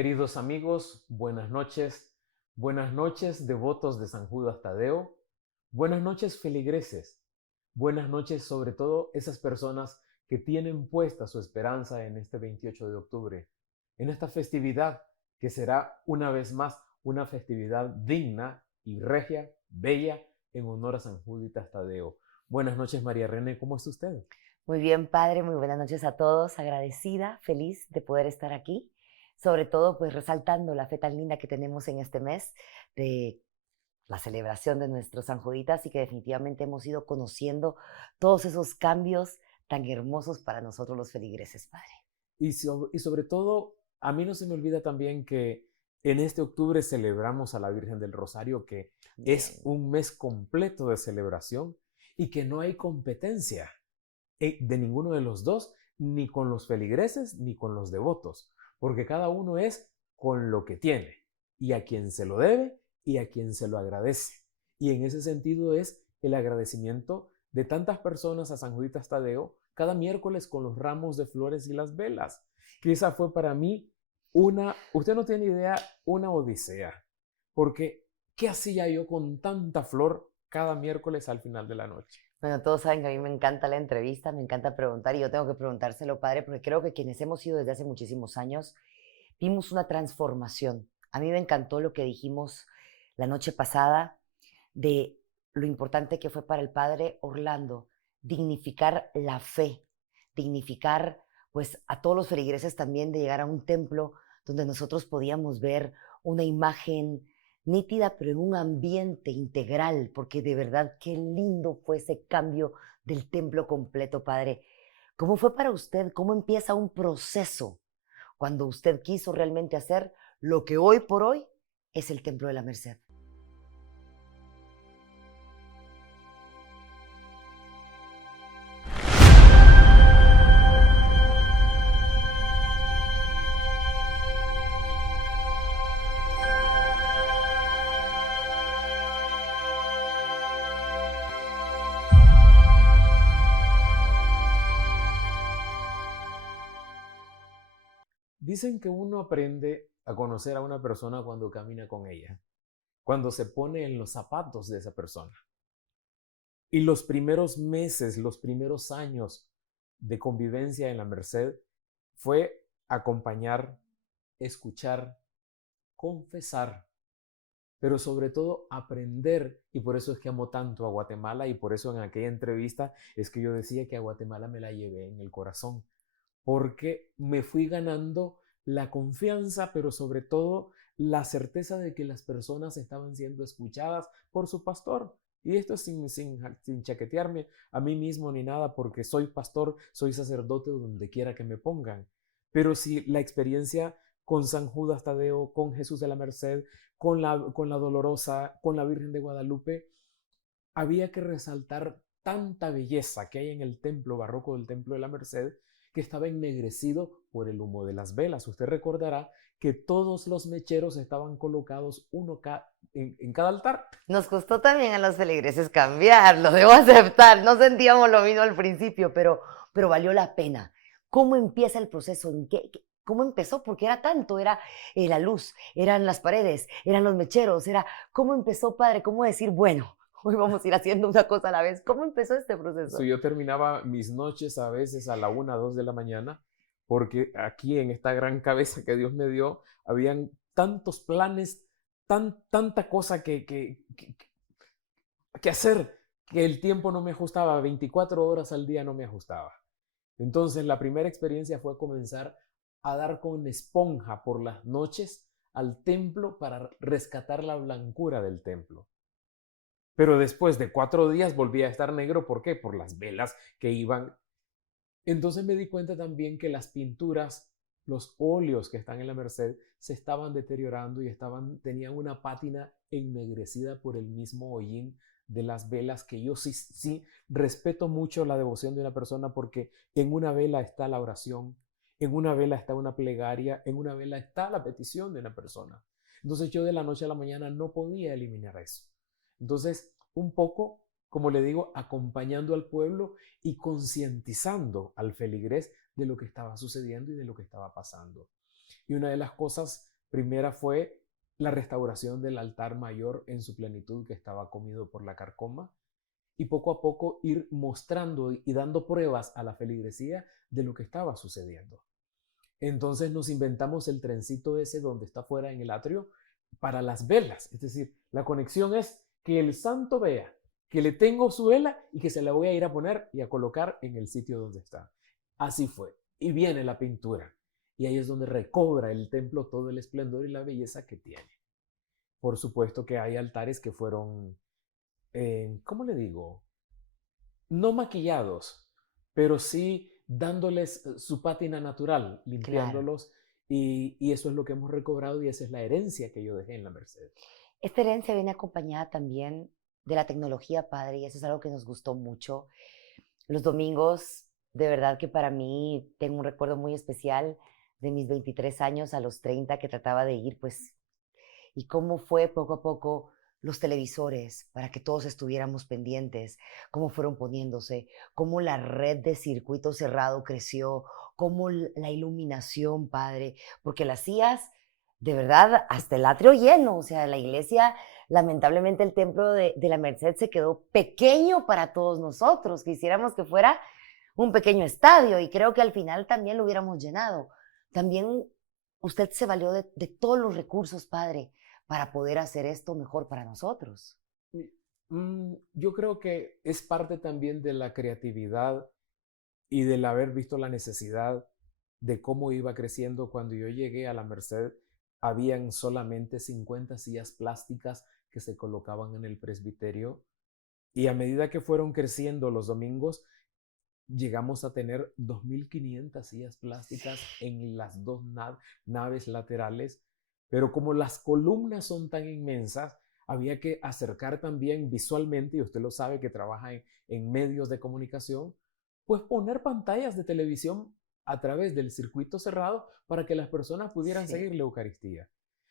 Queridos amigos, buenas noches devotos de San Judas Tadeo, buenas noches feligreses, buenas noches sobre todo esas personas que tienen puesta su esperanza en este 28 de octubre, en esta festividad que será una vez más una festividad digna y regia, bella, en honor a San Judas Tadeo. Buenas noches María René, ¿cómo está usted? Muy bien, padre, muy buenas noches a todos. Agradecida, feliz de poder estar aquí. Sobre todo, pues resaltando la fe tan linda que tenemos en este mes de la celebración de nuestros San Juditas y que definitivamente hemos ido conociendo todos esos cambios tan hermosos para nosotros los feligreses, padre. Y sobre todo, a mí no se me olvida también que en este octubre celebramos a la Virgen del Rosario, que es Bien. un mes completo de celebración y que no hay competencia de ninguno de los dos, ni con los feligreses ni con los devotos, porque cada uno es con lo que tiene y a quien se lo debe y a quien se lo agradece. Y en ese sentido es el agradecimiento de tantas personas a San Juditas Tadeo cada miércoles con los ramos de flores y las velas, que esa fue para mí usted no tiene idea, una odisea, porque ¿qué hacía yo con tanta flor cada miércoles al final de la noche? Bueno, todos saben que a mí me encanta la entrevista, me encanta preguntar y yo tengo que preguntárselo, padre, porque creo que quienes hemos ido desde hace muchísimos años vimos una transformación. A mí me encantó lo que dijimos la noche pasada de lo importante que fue para el padre Orlando dignificar la fe, dignificar pues a todos los feligreses también de llegar a un templo donde nosotros podíamos ver una imagen nítida, pero en un ambiente integral, porque de verdad qué lindo fue ese cambio del templo completo, padre. ¿Cómo fue para usted? ¿Cómo empieza un proceso cuando usted quiso realmente hacer lo que hoy por hoy es el Templo de la Merced? Dicen que uno aprende a conocer a una persona cuando camina con ella, cuando se pone en los zapatos de esa persona. Y los primeros meses, los primeros años de convivencia en la Merced fue acompañar, escuchar, confesar, pero sobre todo aprender. Y por eso es que amo tanto a Guatemala y por eso en aquella entrevista es que yo decía que a Guatemala me la llevé en el corazón, porque me fui ganando la confianza, pero sobre todo la certeza de que las personas estaban siendo escuchadas por su pastor. Y esto es sin chaquetearme a mí mismo ni nada, porque soy pastor, soy sacerdote donde quiera que me pongan. Pero si la experiencia con San Judas Tadeo, con Jesús de la Merced, con la Dolorosa, con la Virgen de Guadalupe, había que resaltar tanta belleza que hay en el templo barroco del Templo de la Merced, que estaba ennegrecido por el humo de las velas. Usted recordará que todos los mecheros estaban colocados uno en cada altar. Nos costó también a los feligreses cambiarlo, debo aceptar. No sentíamos lo mismo al principio, pero valió la pena. ¿Cómo empieza el proceso? ¿Cómo empezó? Porque era tanto, era la luz, eran las paredes, eran los mecheros, ¿cómo empezó, padre? ¿Cómo decir, bueno, hoy vamos a ir haciendo una cosa a la vez? ¿Cómo empezó este So, proceso? yo terminaba mis noches a veces a la 1, 2 de la mañana, porque aquí en esta gran cabeza que Dios me dio, habían tantos planes, tanta cosa que hacer, que el tiempo no me ajustaba, 24 horas al día no me ajustaba. Entonces la primera experiencia fue comenzar a dar con esponja por las noches al templo para rescatar la blancura del templo. Pero después de 4 días volvía a estar negro. ¿Por qué? Por las velas que iban. Entonces me di cuenta también que las pinturas, los óleos que están en la Merced, se estaban deteriorando y tenían una pátina ennegrecida por el mismo hollín de las velas, que yo sí respeto mucho la devoción de una persona, porque en una vela está la oración, en una vela está una plegaria, en una vela está la petición de una persona. Entonces yo de la noche a la mañana no podía eliminar eso. Entonces, un poco, como le digo, acompañando al pueblo y concientizando al feligrés de lo que estaba sucediendo y de lo que estaba pasando. Y una de las cosas Primera fue la restauración del altar mayor en su plenitud que estaba comido por la carcoma y poco a poco ir mostrando y dando pruebas a la feligresía de lo que estaba sucediendo. Entonces nos inventamos el trencito ese donde está fuera en el atrio para las velas. Es decir, la conexión es que el santo vea que le tengo su vela y que se la voy a ir a poner y a colocar en el sitio donde está. Así fue. Y viene la pintura. Y ahí es donde recobra el templo todo el esplendor y la belleza que tiene. Por supuesto que hay altares que fueron, ¿cómo le digo? No maquillados, pero sí dándoles su pátina natural, Claro. limpiándolos, y eso es lo que hemos recobrado y esa es la herencia que yo dejé en la Merced. Esta herencia viene acompañada también de la tecnología, padre, y eso es algo que nos gustó mucho. Los domingos, de verdad que para mí tengo un recuerdo muy especial de mis 23 años a los 30 que trataba de ir, pues, y cómo fue poco a poco los televisores para que todos estuviéramos pendientes, cómo fueron poniéndose, cómo la red de circuito cerrado creció, cómo la iluminación, padre, porque la hacías de verdad hasta el atrio lleno, o sea, la iglesia, lamentablemente el templo de la Merced se quedó pequeño para todos nosotros, quisiéramos que fuera un pequeño estadio y creo que al final también lo hubiéramos llenado. También usted se valió de todos los recursos, padre, para poder hacer esto mejor para nosotros. Yo creo que es parte también de la creatividad y del haber visto la necesidad de cómo iba creciendo. Cuando yo llegué a la Merced, habían solamente 50 sillas plásticas que se colocaban en el presbiterio y a medida que fueron creciendo los domingos, llegamos a tener 2.500 sillas plásticas en las dos naves laterales, pero como las columnas son tan inmensas, había que acercar también visualmente, y usted lo sabe que trabaja en medios de comunicación, pues poner pantallas de televisión a través del circuito cerrado para que las personas pudieran Sí. seguir la Eucaristía.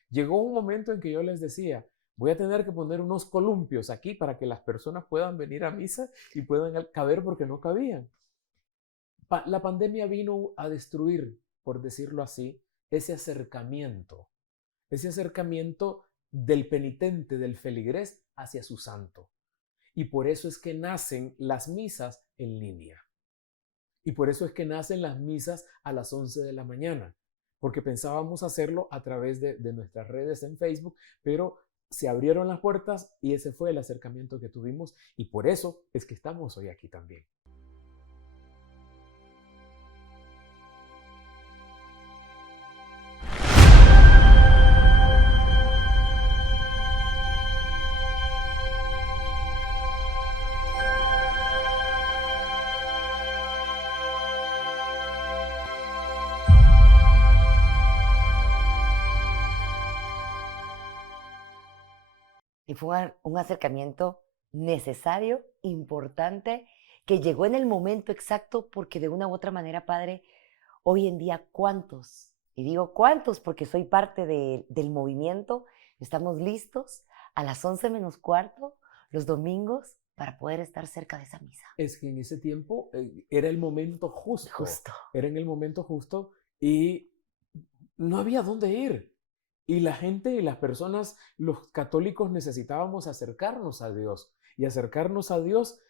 Llegó un momento en que yo les decía, voy a tener que poner unos columpios aquí para que las personas puedan venir a misa y puedan caber porque no cabían. La pandemia vino a destruir, por decirlo así, ese acercamiento del penitente, del feligrés hacia su santo. Y por eso es que nacen las misas en línea. Y por eso es que nacen las misas a las 11 de la mañana, porque pensábamos hacerlo a través de nuestras redes en Facebook, pero se abrieron las puertas y ese fue el acercamiento que tuvimos y por eso es que estamos hoy aquí también. Y fue un acercamiento necesario, importante, que llegó en el momento exacto porque de una u otra manera, padre, hoy en día, ¿cuántos? Y digo cuántos porque soy parte del movimiento. Estamos listos a las 11 menos cuarto los domingos para poder estar cerca de esa misa. Es que en ese tiempo era el momento justo, Justo. era en el momento justo y no había dónde ir. Y la gente y las personas, los católicos necesitábamos acercarnos a Dios y acercarnos a Dios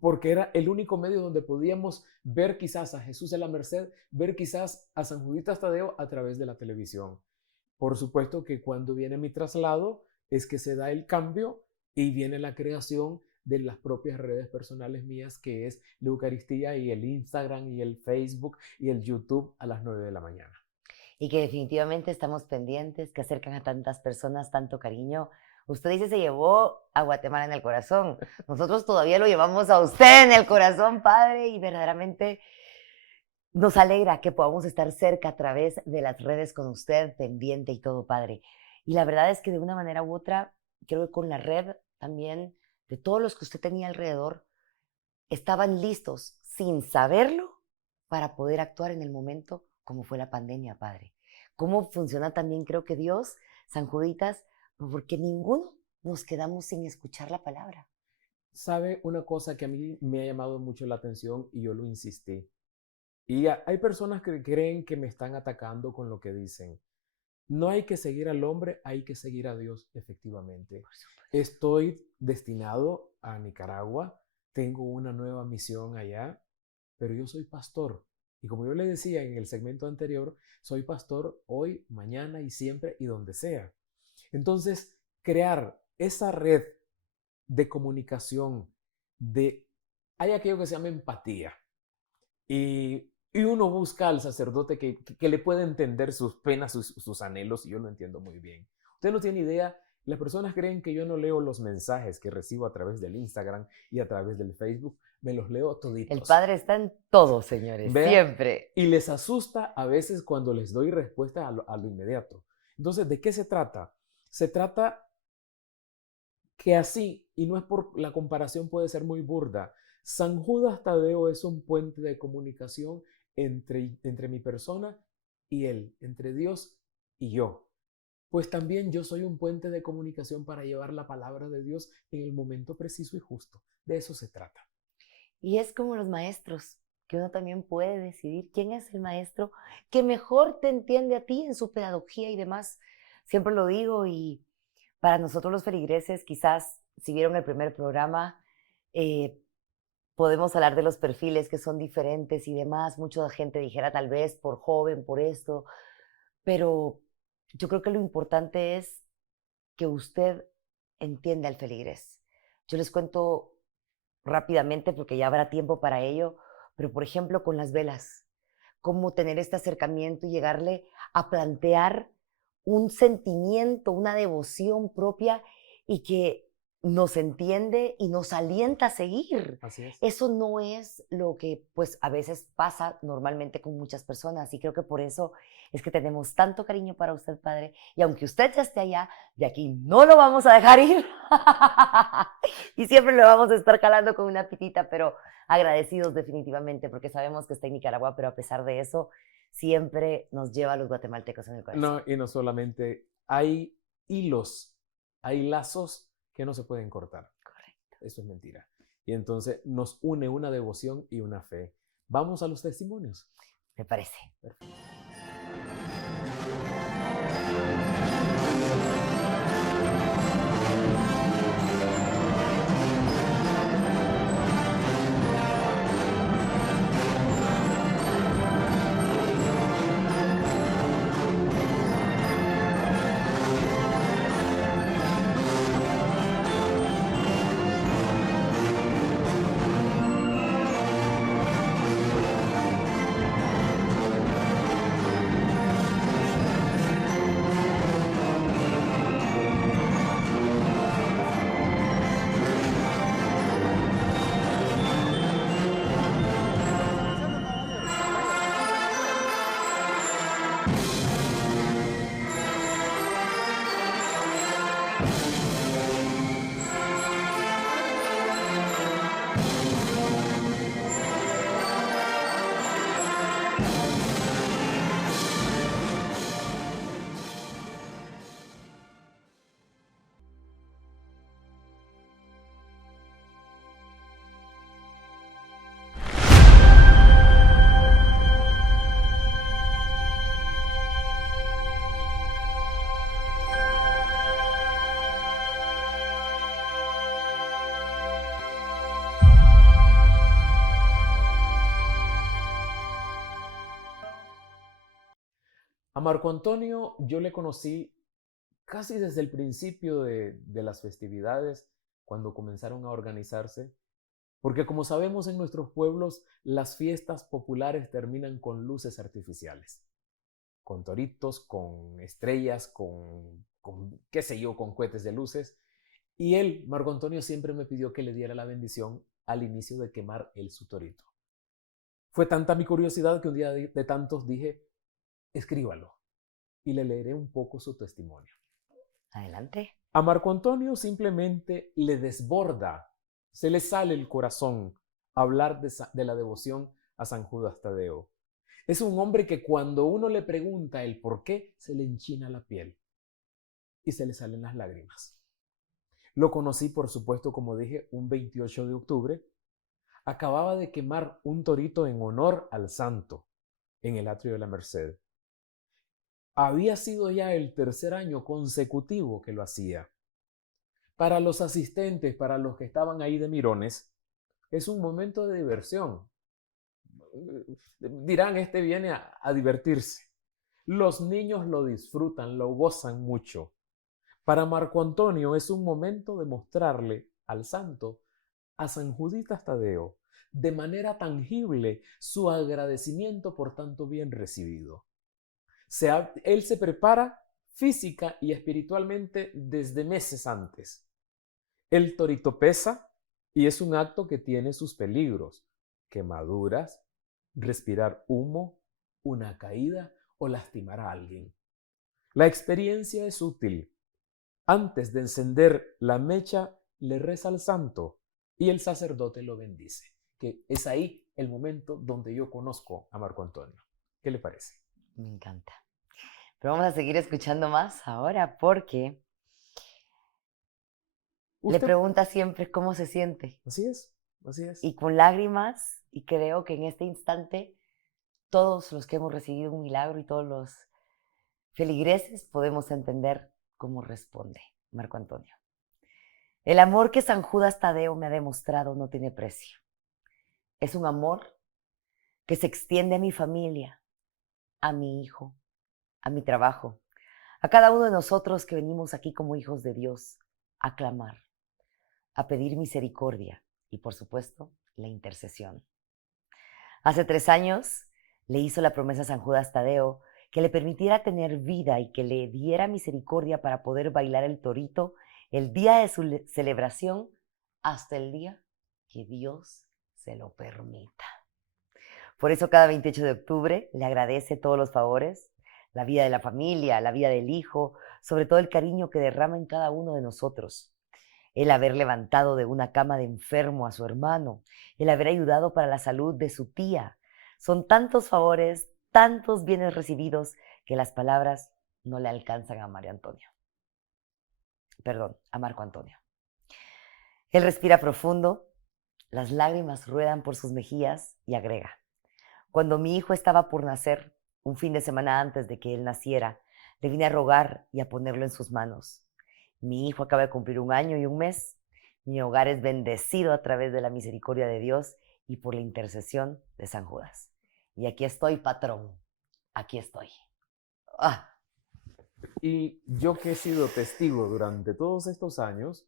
porque era el único medio donde podíamos ver quizás a Jesús de la Merced, ver quizás a San Juditas Tadeo a través de la televisión. Por supuesto que cuando viene mi traslado es que se da el cambio y viene la creación de las propias redes personales mías, que es la Eucaristía y el Instagram y el Facebook y el YouTube a las 9 de la mañana. Y que definitivamente estamos pendientes, que acercan a tantas personas tanto cariño. Usted dice se llevó a Guatemala en el corazón. Nosotros todavía lo llevamos a usted en el corazón, padre, y verdaderamente nos alegra que podamos estar cerca a través de las redes con usted, pendiente y todo, padre. Y la verdad es que de una manera u otra, creo que con la red también, de todos los que usted tenía alrededor, estaban listos, sin saberlo, para poder actuar en el momento como fue la pandemia, padre. ¿Cómo funciona también, creo que Dios, San Juditas? Porque ninguno nos quedamos sin escuchar la palabra. ¿Sabe una cosa que a mí me ha llamado mucho la atención y yo lo insistí? Y hay personas que creen que me están atacando con lo que dicen. No hay que seguir al hombre, hay que seguir a Dios, efectivamente. Por supuesto. Estoy destinado a Nicaragua, tengo una nueva misión allá, pero yo soy pastor. Y como yo le decía en el segmento anterior, soy pastor hoy, mañana y siempre y donde sea. Entonces, crear esa red de comunicación, hay aquello que se llama empatía. Y uno busca al sacerdote que le pueda entender sus penas, sus anhelos, y yo lo entiendo muy bien. Usted no tiene idea, las personas creen que yo no leo los mensajes que recibo a través del Instagram y a través del Facebook, me los leo El toditos. Padre está en todo, señores, Vea, siempre. y les asusta a veces cuando les doy respuesta a lo inmediato. Entonces, ¿de qué se trata? Se trata que así, y no es por la comparación, puede ser muy burda, San Judas Tadeo es un puente de comunicación entre mi persona y él, entre Dios y yo. Pues también yo soy un puente de comunicación para llevar la palabra de Dios en el momento preciso y justo. De eso se trata. Y es como los maestros, que uno también puede decidir quién es el maestro que mejor te entiende a ti en su pedagogía y demás. Siempre lo digo y para nosotros los feligreses, quizás si vieron el primer programa, eh, podemos hablar de los perfiles que son diferentes y demás. Mucha gente dijera tal vez por joven, por esto, pero yo creo que lo importante es que usted entienda al feligrés. Yo les cuento rápidamente porque ya habrá tiempo para ello, pero por ejemplo con las velas, cómo tener este acercamiento y llegarle a plantear un sentimiento, una devoción propia y que nos entiende y nos alienta a seguir. Así es. Eso no es lo que pues a veces pasa normalmente con muchas personas y creo que por eso es que tenemos tanto cariño para usted, Padre, y aunque usted ya esté allá, de aquí no lo vamos a dejar ir y siempre lo vamos a estar calando con una pitita, pero agradecidos definitivamente porque sabemos que está en Nicaragua, pero a pesar de eso, siempre nos lleva a los guatemaltecos en el corazón. No, y no solamente, hay hilos, hay lazos que no se pueden cortar. Correcto. Eso es mentira. Y entonces nos une una devoción y una fe. Vamos a los testimonios. Me parece. Perfecto. A Marco Antonio yo le conocí casi desde el principio de las festividades, cuando comenzaron a organizarse, porque como sabemos en nuestros pueblos, las fiestas populares terminan con luces artificiales, con toritos, con estrellas, qué sé yo, con cohetes de luces. Y él, Marco Antonio, siempre me pidió que le diera la bendición al inicio de quemar él su torito. Fue tanta mi curiosidad que un día de tantos dije, escríbalo y le leeré un poco su testimonio. Adelante. A Marco Antonio simplemente le desborda, se le sale el corazón hablar de la devoción a San Judas Tadeo. Es un hombre que cuando uno le pregunta el por qué, se le enchina la piel y se le salen las lágrimas. Lo conocí, por supuesto, como dije, un 28 de octubre. Acababa de quemar un torito en honor al santo en el atrio de la Merced. Había sido ya el tercer año consecutivo que lo hacía. Para los asistentes, para los que estaban ahí de mirones, es un momento de diversión. Dirán, este viene a divertirse. Los niños lo disfrutan, lo gozan mucho. Para Marco Antonio es un momento de mostrarle al santo, a San Juditas Tadeo, de manera tangible su agradecimiento por tanto bien recibido. Él se prepara física y espiritualmente desde meses antes. El torito pesa y es un acto que tiene sus peligros: quemaduras, respirar humo, una caída o lastimar a alguien. La experiencia es útil. Antes de encender la mecha, le reza al santo y el sacerdote lo bendice, que es ahí el momento donde yo conozco a Marco Antonio. ¿Qué le parece? Me encanta. Pero vamos a seguir escuchando más ahora porque le pregunta siempre cómo se siente. Así es, así es. Y con lágrimas, y creo que en este instante todos los que hemos recibido un milagro y todos los feligreses podemos entender cómo responde Marco Antonio. El amor que San Judas Tadeo me ha demostrado no tiene precio. Es un amor que se extiende a mi familia, a mi hijo, a mi trabajo, a cada uno de nosotros que venimos aquí como hijos de Dios a clamar, a pedir misericordia y, por supuesto, la intercesión. Hace 3 años le hizo la promesa a San Judas Tadeo que le permitiera tener vida y que le diera misericordia para poder bailar el torito el día de su celebración hasta el día que Dios se lo permita. Por eso cada 28 de octubre le agradece todos los favores, la vida de la familia, la vida del hijo, sobre todo el cariño que derrama en cada uno de nosotros. El haber levantado de una cama de enfermo a su hermano, el haber ayudado para la salud de su tía. Son tantos favores, tantos bienes recibidos, que las palabras no le alcanzan a Mario Antonio. Perdón, a Marco Antonio. Él respira profundo, las lágrimas ruedan por sus mejillas y agrega: cuando mi hijo estaba por nacer, un fin de semana antes de que él naciera, le vine a rogar y a ponerlo en sus manos. Mi hijo acaba de cumplir 1 año y 1 mes. Mi hogar es bendecido a través de la misericordia de Dios y por la intercesión de San Judas. Y aquí estoy, patrón. Aquí estoy. ¡Ah! Y yo, que he sido testigo durante todos estos años,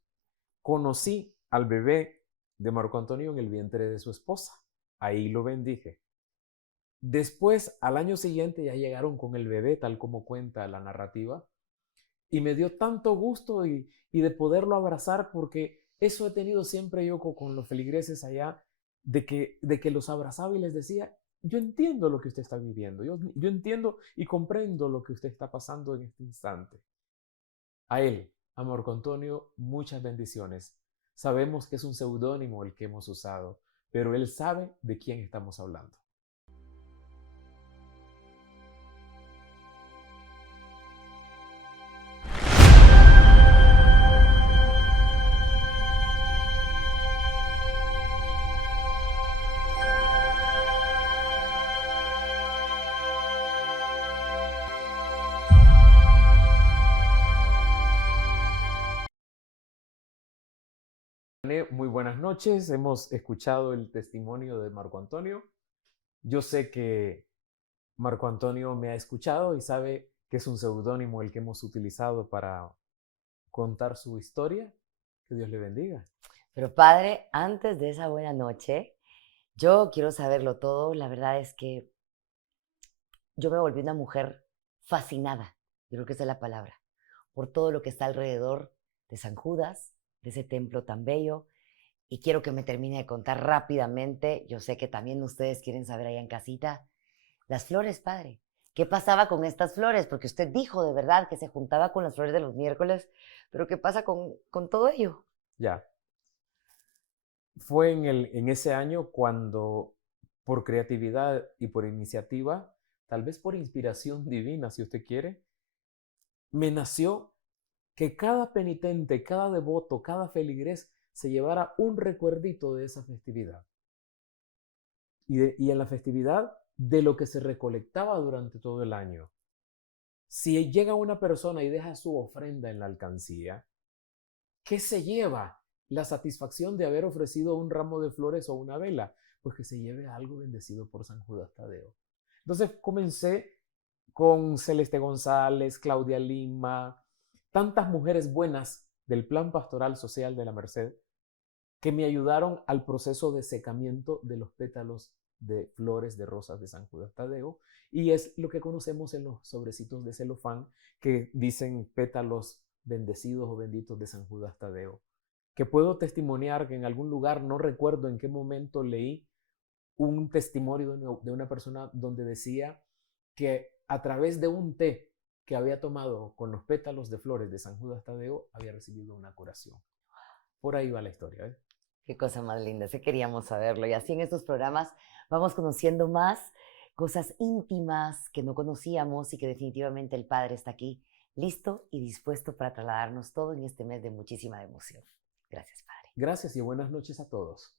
conocí al bebé de Marco Antonio en el vientre de su esposa. Ahí lo bendije. Después, al año siguiente, ya llegaron con el bebé, tal como cuenta la narrativa, y me dio tanto gusto y de poderlo abrazar, porque eso he tenido siempre yo con los feligreses allá, de que los abrazaba y les decía: yo entiendo lo que usted está viviendo, yo entiendo y comprendo lo que usted está pasando en este instante. A él, a Marco Antonio, muchas bendiciones. Sabemos que es un seudónimo el que hemos usado, pero él sabe de quién estamos hablando. Muy buenas noches, hemos escuchado el testimonio de Marco Antonio. Yo sé que Marco Antonio me ha escuchado y sabe que es un seudónimo el que hemos utilizado para contar su historia. Que Dios le bendiga. Pero padre, antes de esa buena noche, yo quiero saberlo todo. La verdad es que yo me volví una mujer fascinada, yo creo que esa es la palabra, por todo lo que está alrededor de San Judas, de ese templo tan bello. Y quiero que me termine de contar rápidamente, yo sé que también ustedes quieren saber allá en casita, las flores, padre. ¿Qué pasaba con estas flores? Porque usted dijo de verdad que se juntaba con las flores de los miércoles, pero ¿qué pasa con todo ello? Ya. Fue en ese año cuando, por creatividad y por iniciativa, tal vez por inspiración divina, si usted quiere, me nació que cada penitente, cada devoto, cada feligrés se llevara un recuerdito de esa festividad. Y en la festividad, de lo que se recolectaba durante todo el año. Si llega una persona y deja su ofrenda en la alcancía, ¿qué se lleva? La satisfacción de haber ofrecido un ramo de flores o una vela, pues que se lleve algo bendecido por San Judas Tadeo. Entonces comencé con Celeste González, Claudia Lima, tantas mujeres buenas del Plan Pastoral Social de la Merced que me ayudaron al proceso de secamiento de los pétalos de flores de rosas de San Judas Tadeo, y es lo que conocemos en los sobrecitos de celofán que dicen pétalos bendecidos o benditos de San Judas Tadeo, que puedo testimoniar que en algún lugar, no recuerdo en qué momento, leí un testimonio de una persona donde decía que a través de un té que había tomado con los pétalos de flores de San Judas Tadeo había recibido una curación. Por ahí va la historia, ¿eh? Qué cosa más linda, sí queríamos saberlo. Y así en estos programas vamos conociendo más cosas íntimas que no conocíamos y que definitivamente el Padre está aquí, listo y dispuesto para trasladarnos todo en este mes de muchísima emoción. Gracias, Padre. Gracias y buenas noches a todos.